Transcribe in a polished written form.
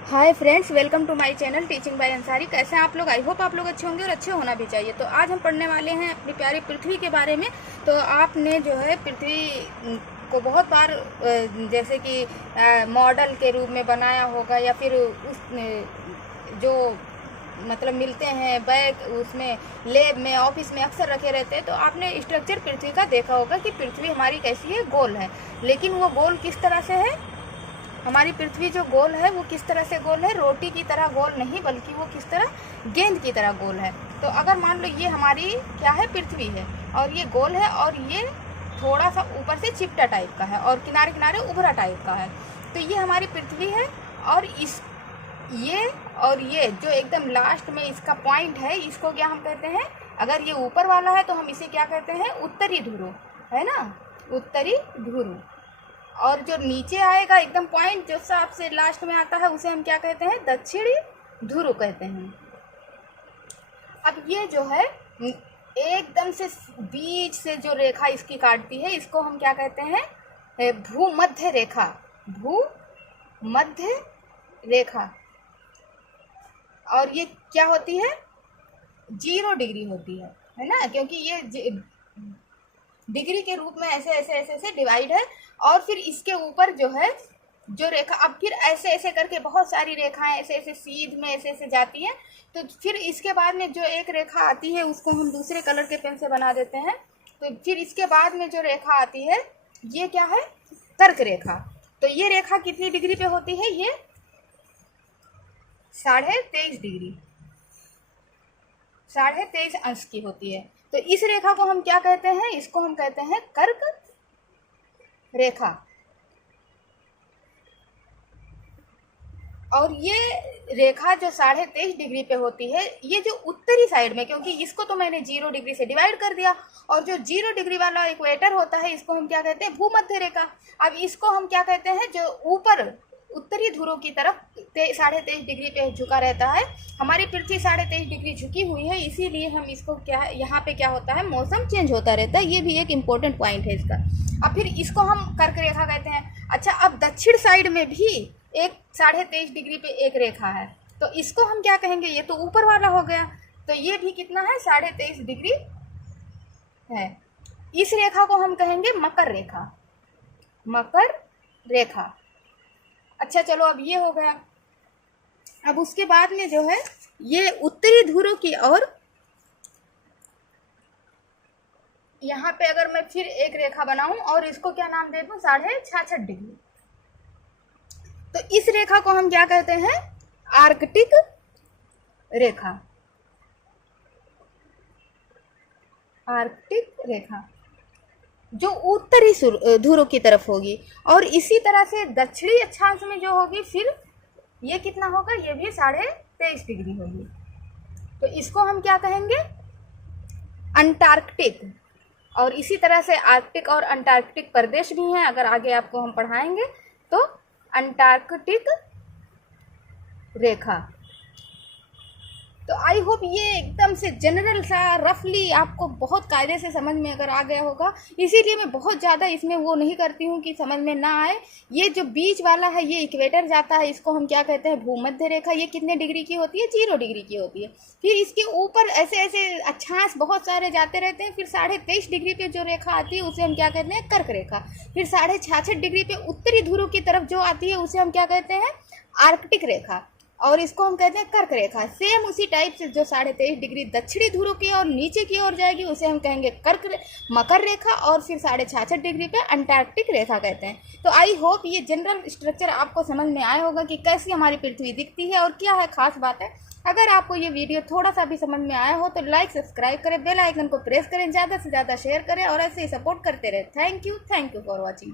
Hi friends, welcome to my channel teaching by Ansari. कैसे हैं आप लोग? आई होप आप लोग अच्छे होंगे और अच्छे होना भी चाहिए। तो आज हम पढ़ने वाले हैं अपनी प्यारी पृथ्वी के बारे में। तो आपने जो है पृथ्वी को बहुत बार जैसे कि मॉडल के रूप में बनाया होगा या फिर उस जो मतलब मिलते हैं बैग उसमें लैब में ऑफिस में अक्सर रखे रहते हैं। तो आपने स्ट्रक्चर पृथ्वी का देखा होगा कि पृथ्वी हमारी कैसी है, गोल है। लेकिन वो गोल किस तरह से है? हमारी पृथ्वी जो गोल है वो किस तरह से गोल है? रोटी की तरह गोल नहीं, बल्कि वो किस तरह, गेंद की तरह गोल है। तो अगर मान लो ये हमारी क्या है, पृथ्वी है, और ये गोल है और ये थोड़ा सा ऊपर से चिपटा टाइप का है और किनारे किनारे उभरा टाइप का है। तो ये हमारी पृथ्वी है। और ये जो एकदम लास्ट में इसका पॉइंट है, इसको क्या हम कहते हैं? अगर ये ऊपर वाला है तो हम इसे क्या कहते हैं? उत्तरी ध्रुव, है ना, उत्तरी ध्रुव। और जो नीचे आएगा एकदम पॉइंट जो सबसे लास्ट में आता है, उसे हम क्या कहते हैं? दक्षिणी ध्रुव कहते हैं। अब ये जो है एकदम से बीच से जो रेखा इसकी काटती है, इसको हम क्या कहते हैं? भूमध्य रेखा। भूमध्य रेखा। और ये क्या होती है? 0 डिग्री होती है ना, क्योंकि ये डिग्री के रूप में ऐसे ऐसे ऐसे ऐसे डिवाइड है। और फिर इसके ऊपर जो है जो रेखा, अब फिर ऐसे ऐसे करके बहुत सारी रेखाएं ऐसे ऐसे सीध में ऐसे ऐसे जाती हैं। तो फिर इसके बाद में जो एक रेखा आती है उसको हम दूसरे कलर के पेन से बना देते हैं। तो फिर इसके बाद में जो रेखा आती है ये क्या है? कर्क रेखा। तो ये रेखा कितनी डिग्री पे होती है? ये 23.5 डिग्री, 23.5 अंश की होती है। तो इस रेखा को हम क्या कहते हैं? इसको हम कहते हैं कर्क रेखा। और ये रेखा जो 23.5 डिग्री पे होती है, ये जो उत्तरी साइड में, क्योंकि इसको तो मैंने 0 डिग्री से डिवाइड कर दिया, और जो 0 डिग्री वाला इक्वेटर होता है इसको हम क्या कहते हैं? भूमध्य रेखा। अब इसको हम क्या कहते हैं? जो ऊपर उत्तरी ध्रुव की तरफ 23.5 डिग्री पे झुका रहता है। हमारी पृथ्वी 23.5 डिग्री झुकी हुई है, इसीलिए हम इसको क्या, यहाँ पे क्या होता है? मौसम चेंज होता रहता है। ये भी एक इम्पोर्टेंट पॉइंट है इसका। अब फिर इसको हम कर्क रेखा कहते हैं। अच्छा, अब दक्षिण साइड में भी एक 23.5 डिग्री पे एक रेखा है, तो इसको हम क्या कहेंगे? ये तो ऊपर वाला हो गया, तो ये भी कितना है? 23.5 डिग्री है। इस रेखा को हम कहेंगे मकर रेखा। मकर रेखा। अच्छा चलो, अब ये हो गया। अब उसके बाद में जो है ये उत्तरी ध्रुव की ओर, यहाँ पे अगर मैं फिर एक रेखा बनाऊं और इसको क्या नाम दे दूं? 66.5 डिग्री। तो इस रेखा को हम क्या कहते हैं? आर्कटिक रेखा। आर्कटिक रेखा जो उत्तरी ध्रुव की तरफ होगी। और इसी तरह से दक्षिणी अक्षांश में जो होगी, फिर ये कितना होगा? ये भी 23.5 डिग्री होगी। तो इसको हम क्या कहेंगे? अंटार्कटिक। और इसी तरह से आर्कटिक और अंटार्कटिक प्रदेश भी हैं, अगर आगे आपको हम पढ़ाएंगे तो। अंटार्कटिक रेखा। तो आई होप ये एकदम से जनरल सा रफली आपको बहुत कायदे से समझ में अगर आ गया होगा। इसीलिए मैं बहुत ज़्यादा इसमें वो नहीं करती हूँ कि समझ में ना आए। ये जो बीच वाला है ये इक्वेटर जाता है, इसको हम क्या कहते हैं? भूमध्य रेखा। ये कितने डिग्री की होती है? 0 डिग्री की होती है। फिर इसके ऊपर ऐसे ऐसे अक्षांश बहुत सारे जाते रहते हैं। फिर 23.5 डिग्री पे जो रेखा आती है उसे हम क्या कहते हैं? कर्क रेखा। फिर 66.5 डिग्री पे उत्तरी ध्रुव की तरफ जो आती है उसे हम क्या कहते हैं? आर्कटिक रेखा। और इसको हम कहते हैं कर्क रेखा। सेम उसी टाइप से जो 23.5 डिग्री दक्षिणी ध्रुव की ओर नीचे की ओर जाएगी उसे हम कहेंगे मकर रेखा। और फिर 66.5 डिग्री पे अंटार्कटिक रेखा कहते हैं। तो आई होप ये जनरल स्ट्रक्चर आपको समझ में आया होगा कि कैसी हमारी पृथ्वी दिखती है और क्या है खास बात है। अगर आपको ये वीडियो थोड़ा सा भी समझ में आया हो तो लाइक, सब्सक्राइब करें, बेल आइकन को प्रेस करें, ज़्यादा से ज़्यादा शेयर करें और ऐसे ही सपोर्ट करते रहें। Thank you for watching.